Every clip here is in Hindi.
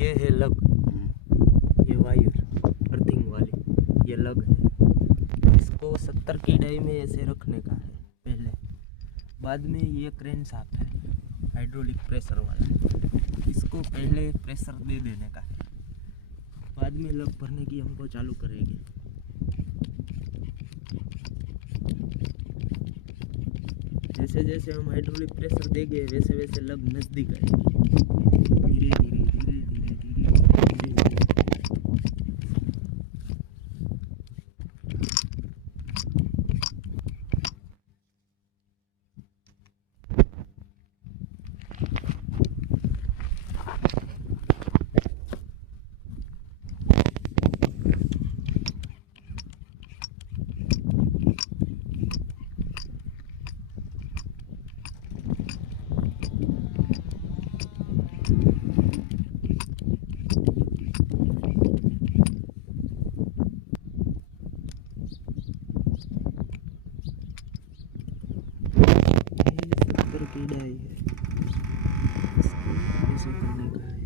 ये है लग, ये वायर अर्थिंग वाली, ये लग है। इसको 70 की डाई में ऐसे रखने का है पहले। बाद में ये क्रेन शाफ्ट है हाइड्रोलिक प्रेशर वाला, इसको पहले प्रेशर दे देने का है। बाद में लग भरने की हमको चालू करेंगे। जैसे जैसे हम हाइड्रोलिक प्रेशर देंगे वैसे वैसे लग नज़दीक आएगी, धीरे धीरे धीरे धीरे धीरे धीरे। की डाई है, इसको ऐसे करने का है।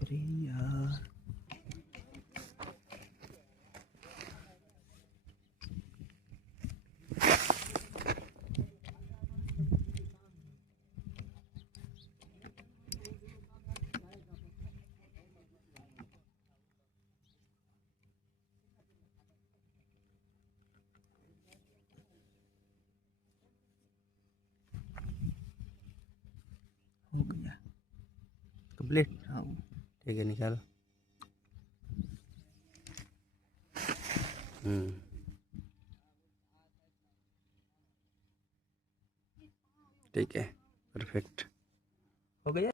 अरे यार हो गया कंप्लीट। हाँ ठीक है, निकालो। ठीक है, परफेक्ट हो गया।